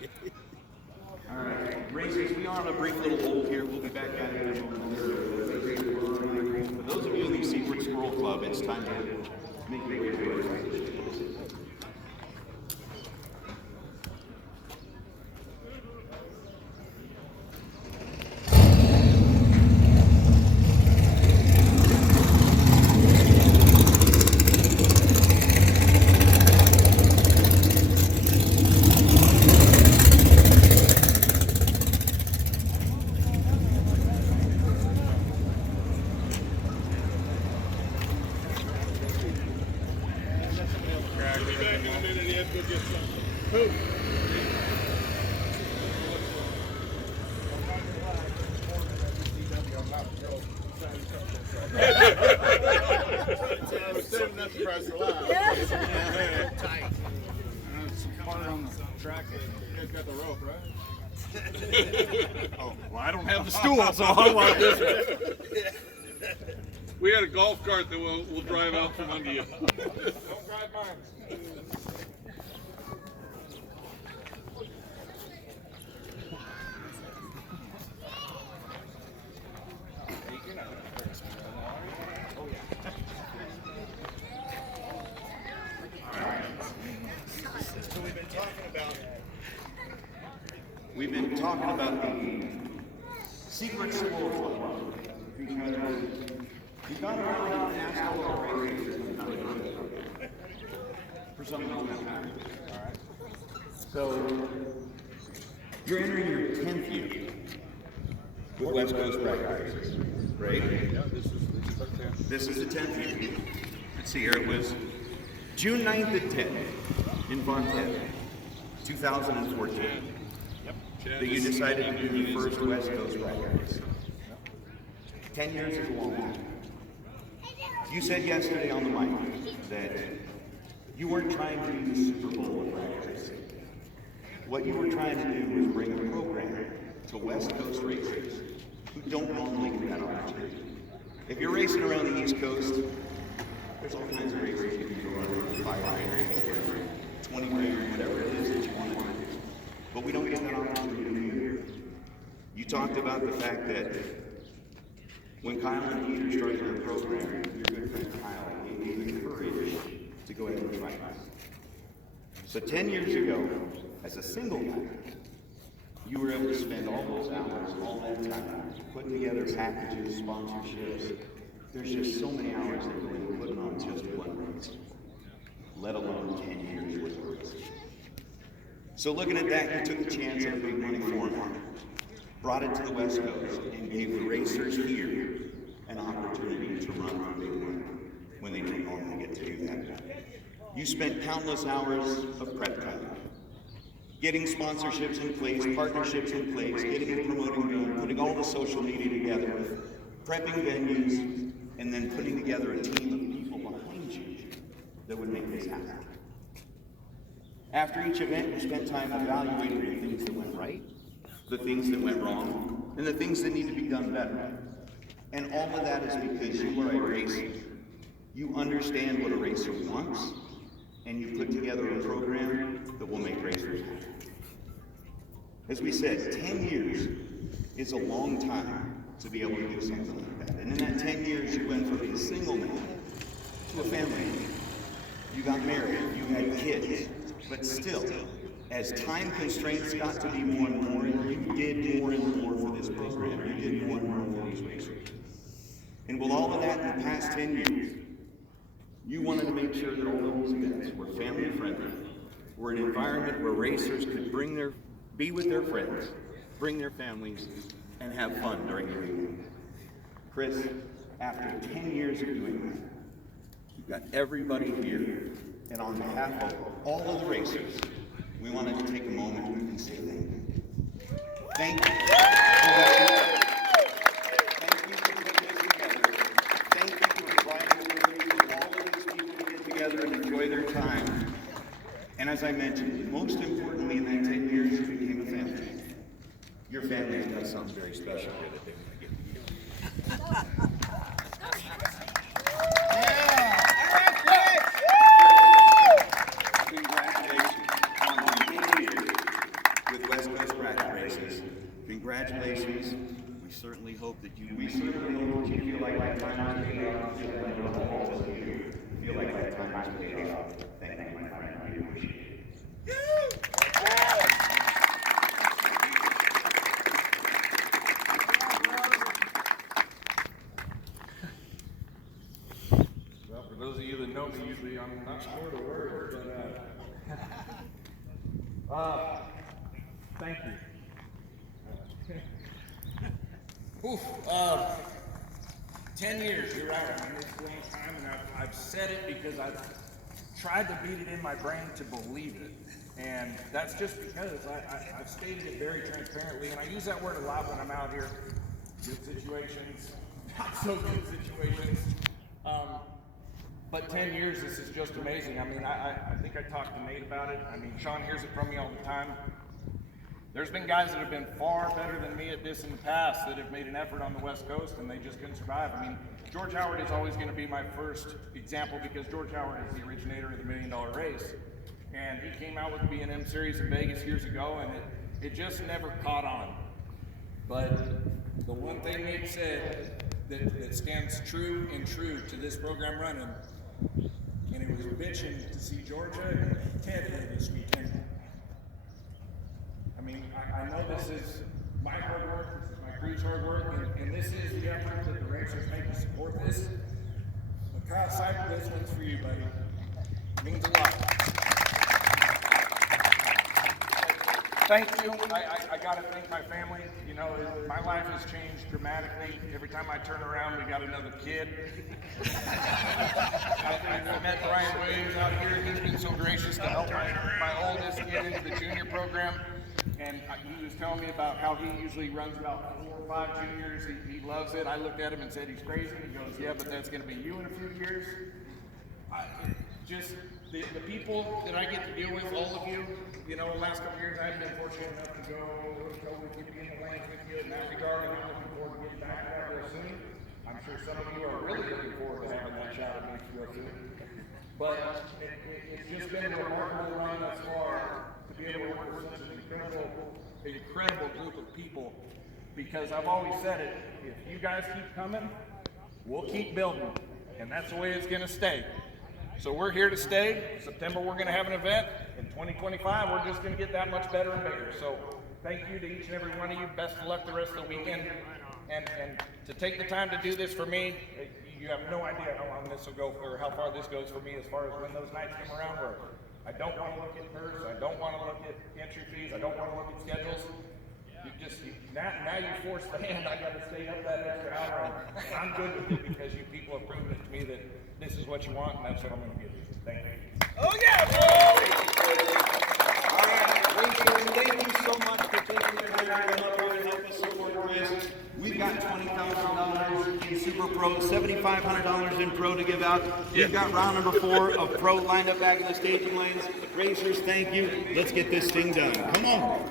All right, racers, we are on a brief little hold here. We'll be back at it in a moment. For those of you in the Secret Squirrel Club, it's time to make your way to it. Oh, well, I don't have the stool, so I want this. We had a golf cart that we'll drive out from under you. Don't drive mine. We've been talking about the Secret Squirrel Club because we've gone around and asked all of our racers for something to happen. All right. So you're entering your 10th year with West Coast Practice Races, right? Yeah, This is the 10th year. Let's see here. It was June 9th at 10 in Montana, 2014. That you decided to do the first West Coast practice. 10 years is a long time. You said yesterday on the mic that you weren't trying to do the Super Bowl of practice. What you were trying to do was bring a program to West Coast racers who don't normally get that opportunity. If you're racing around the East Coast, there's all kinds of races you can go on, 5 grand, 20 grand, whatever it is that you want to do. But we don't get that opportunity here. You talked about the fact that when Kyle and Peter started their program, your good friend Kyle gave you the courage to go ahead and try it. So 10 years ago, as a single guy, you were able to spend all those hours, all that time, putting together packages, sponsorships. There's just so many hours that go into putting on just one race, let alone 10 years worth of races. So looking at that, you took a chance on a big money format, brought it to the West Coast, and gave the racers here an opportunity to run for big money when they don't normally get to do that. You spent countless hours of prep time, getting sponsorships in place, partnerships in place, getting the promoting done, putting all the social media together, prepping venues, and then putting together a team of people behind you that would make this happen. After each event, you spent time evaluating the things that went right, the things that went wrong, and the things that need to be done better. And all of that is because you are a racer. You understand what a racer wants, and you put together a program that will make racers happy. As we said, 10 years is a long time to be able to do something like that. And in that 10 years, you went from a single man to a family man. You got married, you had kids. But still, as time constraints got to be more and more, you did more and more for this program. You did more and more for these racers. And with all of that in the past 10 years, you wanted to make sure that all those events were family friendly, were an environment where racers could be with their friends, bring their families, and have fun during the weekend. Chris, after 10 years of doing that, you've got everybody here. And on behalf of all of the racers, we wanted to take a moment and say thank you. Thank you. Thank you for putting this together. Thank you for providing the ability for all of these people to get together and enjoy their time. And as I mentioned, most importantly in that 10 years, you became a family. Your family has done something very special here that they want to give to you. with West Coast bracket races. Congratulations. We certainly hope that you feel like that time is paid off. Feel like that time is paid off. Thank you, my friend. We appreciate it. Well, for those of you that know me, usually I'm not short of words, but thank you. Oof, 10 years, you're right. I mean, it's a long time, and I've said it because I've tried to beat it in my brain to believe it. And that's just because I've stated it very transparently, and I use that word a lot when I'm out here. Good situations, not so good situations. But 10 years, this is just amazing. I mean, I think I talked to Nate about it. I mean, Sean hears it from me all the time. There's been guys that have been far better than me at this in the past that have made an effort on the West Coast and they just couldn't survive. I mean, George Howard is always going to be my first example because George Howard is the originator of the $1 Million Race. And he came out with the B&M Series in Vegas years ago, and it just never caught on. But the one thing Nate said that stands true to this program running, and it was bitching to see Georgia and Ted here this weekend. I mean, I know this is my hard work, this is my crew's hard work, and this is the effort that the racers make to support this. But Kyle Seibert, this one's for you, buddy. It means a lot. Thank you. I gotta thank my family. You know, my life has changed dramatically. Every time I turn around, we got another kid. I met Brian Williams out here. He's been so gracious to help my oldest get into the junior program. And he was telling me about how he usually runs about 4 or 5 juniors. He loves it. I looked at him and said he's crazy. He goes, yeah, but that's going to be you in a few years. Just the people that I get to deal with, all of you, you know, the last couple of years I've been fortunate enough to go with you, be in the lanes with you in that regard, and I'm looking forward to getting back to that real soon. I'm sure some of you are really looking forward to having that shot at me real soon. But it's just been a remarkable run thus far to be able to work with such an incredible group of people, because I've always said it, if you guys keep coming, we'll keep building, and that's the way it's going to stay. So we're here to stay. September we're going to have an event. In 2025 we're just going to get that much better and bigger. So thank you to each and every one of you. Best of luck the rest of the weekend. And to take the time to do this for me, you have no idea how long this will go, or how far this goes for me as far as when those nights come around where I don't want to look at purse, I don't want to look at entry fees, I don't want to look at schedules. Now you force the hand, I got to stay up that extra hour. And I'm good with it because you people have proven it to me that this is what you want, and that's what I'm going to give you. Thank you. Oh yeah, bro! All right, racers, thank you so much for taking the time to come up here and help us support Chris. We've got $20,000 in Super Pro, $7,500 in Pro to give out. We've got round number 4 of Pro lined up back in the staging lanes. Racers, thank you. Let's get this thing done. Come on.